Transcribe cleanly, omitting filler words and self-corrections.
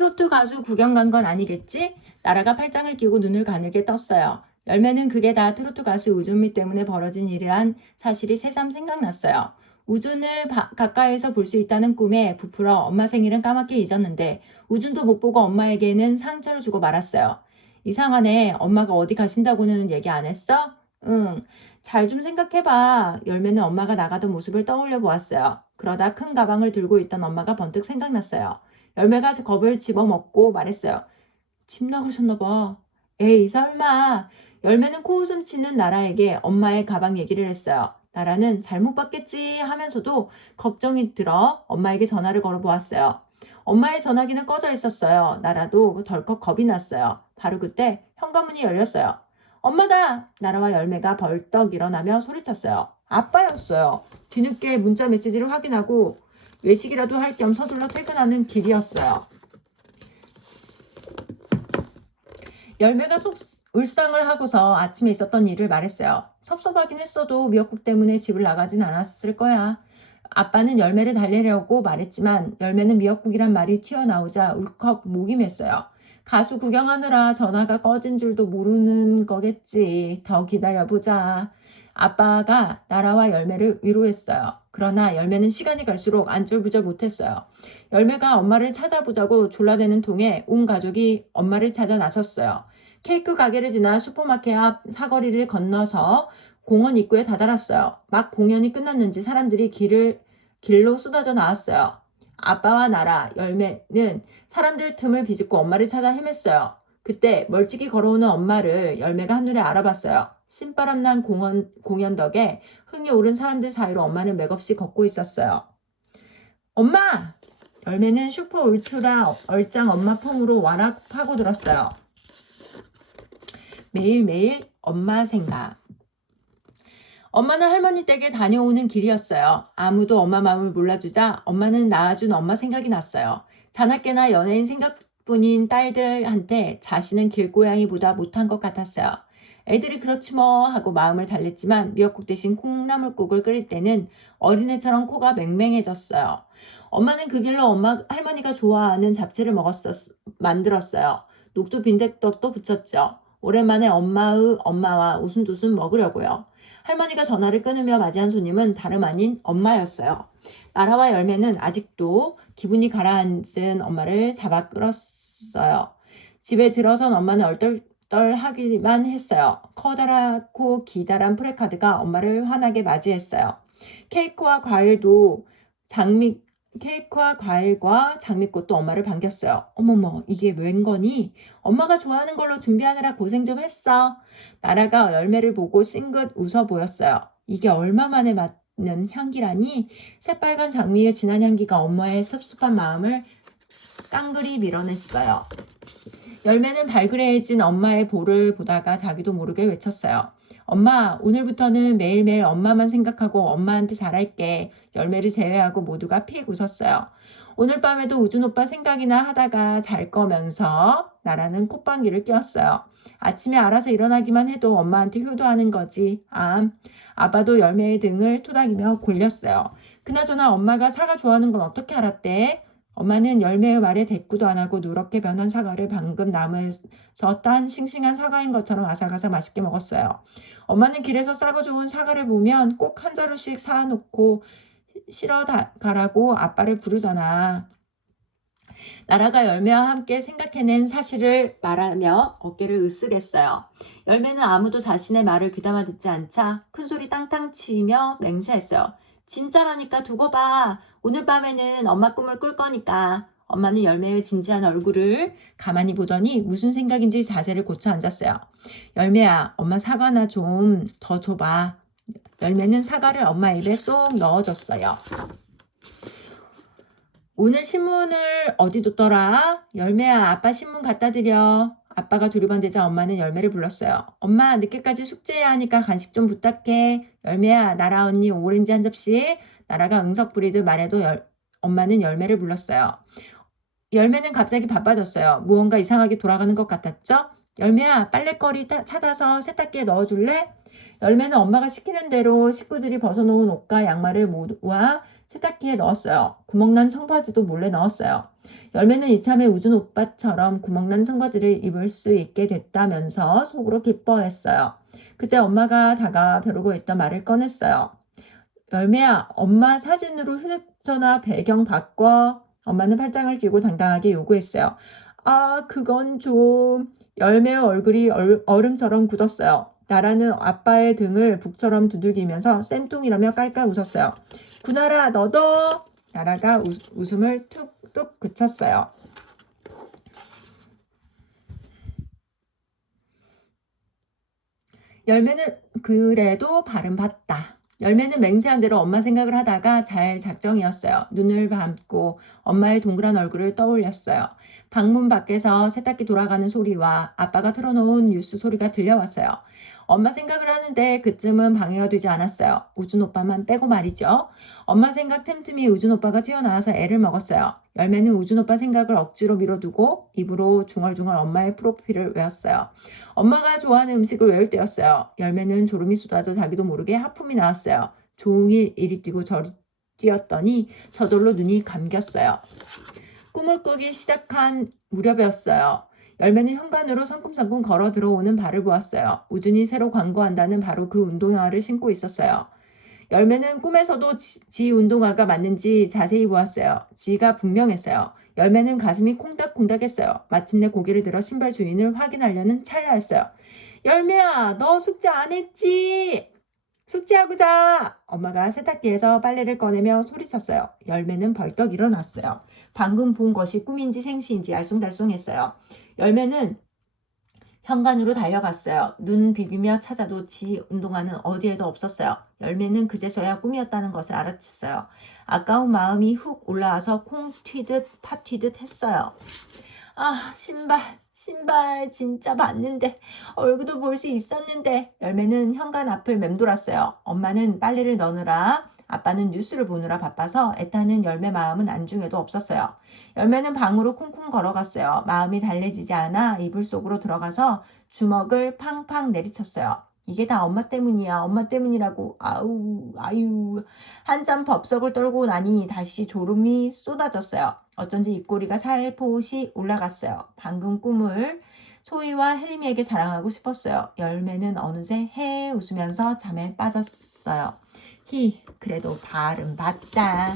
트로트 가수 구경 간 건 아니겠지? 나라가 팔짱을 끼고 눈을 가늘게 떴어요. 열매는 그게 다 트로트 가수 우준미 때문에 벌어진 일이란 사실이 새삼 생각났어요. 우준을 가까이서 볼 수 있다는 꿈에 부풀어 엄마 생일은 까맣게 잊었는데 우준도 못 보고 엄마에게는 상처를 주고 말았어요. 이상하네. 엄마가 어디 가신다고는 얘기 안 했어? 응. 잘 좀 생각해봐. 열매는 엄마가 나가던 모습을 떠올려 보았어요. 그러다 큰 가방을 들고 있던 엄마가 번뜩 생각났어요. 열매가 겁을 집어먹고 말했어요. 집 나가셨나 봐. 에이 설마. 열매는 코웃음 치는 나라에게 엄마의 가방 얘기를 했어요. 나라는 잘못 받겠지 하면서도 걱정이 들어 엄마에게 전화를 걸어보았어요. 엄마의 전화기는 꺼져 있었어요. 나라도 덜컥 겁이 났어요. 바로 그때 현관문이 열렸어요. 엄마다! 나라와 열매가 벌떡 일어나며 소리쳤어요. 아빠였어요. 뒤늦게 문자 메시지를 확인하고 외식이라도 할 겸 서둘러 퇴근하는 길이었어요. 열매가 울상을 하고서 아침에 있었던 일을 말했어요. 섭섭하긴 했어도 미역국 때문에 집을 나가진 않았을 거야. 아빠는 열매를 달래려고 말했지만 열매는 미역국이란 말이 튀어나오자 울컥 목이 맸어요. 가수 구경하느라 전화가 꺼진 줄도 모르는 거겠지. 더 기다려보자. 아빠가 나라와 열매를 위로했어요. 그러나 열매는 시간이 갈수록 안절부절 못했어요. 열매가 엄마를 찾아보자고 졸라대는 통에 온 가족이 엄마를 찾아 나섰어요. 케이크 가게를 지나 슈퍼마켓 앞 사거리를 건너서 공원 입구에 다다랐어요. 막 공연이 끝났는지 사람들이 길로 쏟아져 나왔어요. 아빠와 나라, 열매는 사람들 틈을 비집고 엄마를 찾아 헤맸어요. 그때 멀찍이 걸어오는 엄마를 열매가 한눈에 알아봤어요. 신바람난 공연 덕에 흥이 오른 사람들 사이로 엄마는 맥없이 걷고 있었어요. 엄마! 열매는 슈퍼 울트라 얼짱 엄마 품으로 와락 파고들었어요. 매일매일 엄마 생각. 엄마는 할머니 댁에 다녀오는 길이었어요. 아무도 엄마 마음을 몰라주자 엄마는 낳아준 엄마 생각이 났어요. 자나깨나 연예인 생각뿐인 딸들한테 자신은 길고양이보다 못한 것 같았어요. 애들이 그렇지 뭐 하고 마음을 달랬지만 미역국 대신 콩나물국을 끓일 때는 어린애처럼 코가 맹맹해졌어요. 엄마는 그 길로 할머니가 좋아하는 잡채를 만들었어요. 녹두 빈대떡도 부쳤죠. 오랜만에 엄마와 웃음도숨 먹으려고요. 할머니가 전화를 끊으며 맞이한 손님은 다름 아닌 엄마였어요. 나라와 열매는 아직도 기분이 가라앉은 엄마를 잡아 끌었어요. 집에 들어선 엄마는 얼떨떨하기만 했어요. 커다랗고 기다란 프레카드가 엄마를 환하게 맞이했어요. 케이크와 과일과 장미꽃도 엄마를 반겼어요. 어머머, 이게 웬 거니? 엄마가 좋아하는 걸로 준비하느라 고생 좀 했어. 나라가 열매를 보고 싱긋 웃어 보였어요. 이게 얼마 만에 맡는 향기라니? 새빨간 장미의 진한 향기가 엄마의 습습한 마음을 깡그리 밀어냈어요. 열매는 발그레해진 엄마의 볼을 보다가 자기도 모르게 외쳤어요. 엄마, 오늘부터는 매일매일 엄마만 생각하고 엄마한테 잘할게. 열매를 제외하고 모두가 픽 웃었어요. 오늘 밤에도 우준 오빠 생각이나 하다가 잘 거면서 나라는 콧방귀를 뀌었어요. 아침에 알아서 일어나기만 해도 엄마한테 효도하는 거지. 아빠도 열매의 등을 토닥이며 골렸어요. 그나저나 엄마가 사과 좋아하는 건 어떻게 알았대? 엄마는 열매의 말에 대꾸도 안 하고 누렇게 변한 사과를 방금 나무에서 딴 싱싱한 사과인 것처럼 아삭아삭 맛있게 먹었어요. 엄마는 길에서 싸고 좋은 사과를 보면 꼭 한 자루씩 사놓고 실어 가라고 아빠를 부르잖아. 나라가 열매와 함께 생각해낸 사실을 말하며 어깨를 으쓱했어요. 열매는 아무도 자신의 말을 귀담아 듣지 않자 큰소리 땅땅 치며 맹세했어요. 진짜라니까 두고 봐. 오늘 밤에는 엄마 꿈을 꿀 거니까. 엄마는 열매의 진지한 얼굴을 가만히 보더니 무슨 생각인지 자세를 고쳐 앉았어요. 열매야, 엄마 사과나 좀 더 줘봐. 열매는 사과를 엄마 입에 쏙 넣어줬어요. 오늘 신문을 어디 뒀더라? 열매야, 아빠 신문 갖다 드려. 아빠가 두리번대자 엄마는 열매를 불렀어요. 엄마, 늦게까지 숙제해야 하니까 간식 좀 부탁해. 열매야, 나라 언니 오렌지 한 접시. 나라가 응석 부리듯 말해도 엄마는 열매를 불렀어요. 열매는 갑자기 바빠졌어요. 무언가 이상하게 돌아가는 것 같았죠? 열매야, 빨랫거리 찾아서 세탁기에 넣어줄래? 열매는 엄마가 시키는 대로 식구들이 벗어놓은 옷과 양말을 모아 세탁기에 넣었어요. 구멍난 청바지도 몰래 넣었어요. 열매는 이참에 우준 오빠처럼 구멍난 청바지를 입을 수 있게 됐다면서 속으로 기뻐했어요. 그때 엄마가 다가와 벼르고 있던 말을 꺼냈어요. 열매야, 엄마 사진으로 휴대전화 배경 바꿔. 엄마는 팔짱을 끼고 당당하게 요구했어요. 아, 그건 좀... 열매의 얼굴이 얼음처럼 굳었어요. 나라는 아빠의 등을 북처럼 두들기면서 쌤통이라며 깔깔 웃었어요. 구나라, 너도! 나라가 웃음을 툭툭 그쳤어요. 열매는 그래도 발은 봤다. 열매는 맹세한 대로 엄마 생각을 하다가 잘 작정이었어요. 눈을 감고 엄마의 동그란 얼굴을 떠올렸어요. 방문 밖에서 세탁기 돌아가는 소리와 아빠가 틀어놓은 뉴스 소리가 들려왔어요. 엄마 생각을 하는데 그쯤은 방해가 되지 않았어요. 우준 오빠만 빼고 말이죠. 엄마 생각 틈틈이 우준 오빠가 튀어나와서 애를 먹었어요. 열매는 우준 오빠 생각을 억지로 밀어두고 입으로 중얼중얼 엄마의 프로필을 외웠어요. 엄마가 좋아하는 음식을 외울 때였어요. 열매는 졸음이 쏟아져 자기도 모르게 하품이 나왔어요. 종일 이리 뛰고 저리 뛰었더니 저절로 눈이 감겼어요. 꿈을 꾸기 시작한 무렵이었어요. 열매는 현관으로 성큼성큼 걸어 들어오는 발을 보았어요. 우준이 새로 광고한다는 바로 그 운동화를 신고 있었어요. 열매는 꿈에서도 지 운동화가 맞는지 자세히 보았어요. 지가 분명했어요. 열매는 가슴이 콩닥콩닥했어요. 마침내 고개를 들어 신발 주인을 확인하려는 찰나였어요. 열매야, 너 숙제 안 했지? 숙제하고 자! 엄마가 세탁기에서 빨래를 꺼내며 소리쳤어요. 열매는 벌떡 일어났어요. 방금 본 것이 꿈인지 생시인지 알쏭달쏭했어요. 열매는 현관으로 달려갔어요. 눈 비비며 찾아도 지 운동화는 어디에도 없었어요. 열매는 그제서야 꿈이었다는 것을 알아챘어요. 아까운 마음이 훅 올라와서 콩 튀듯 파 튀듯 했어요. 아, 신발 진짜 봤는데 얼굴도 볼 수 있었는데. 열매는 현관 앞을 맴돌았어요. 엄마는 빨래를 넣느라 아빠는 뉴스를 보느라 바빠서 애타는 열매 마음은 안중에도 없었어요. 열매는 방으로 쿵쿵 걸어갔어요. 마음이 달래지지 않아 이불 속으로 들어가서 주먹을 팡팡 내리쳤어요. 이게 다 엄마 때문이야. 엄마 때문이라고. 아유. 한참 법석을 떨고 나니 다시 졸음이 쏟아졌어요. 어쩐지 입꼬리가 살포시 올라갔어요. 방금 꿈을 소희와 혜림이에게 자랑하고 싶었어요. 열매는 어느새 헤 웃으면서 잠에 빠졌어요. 그래도 발은 봤다.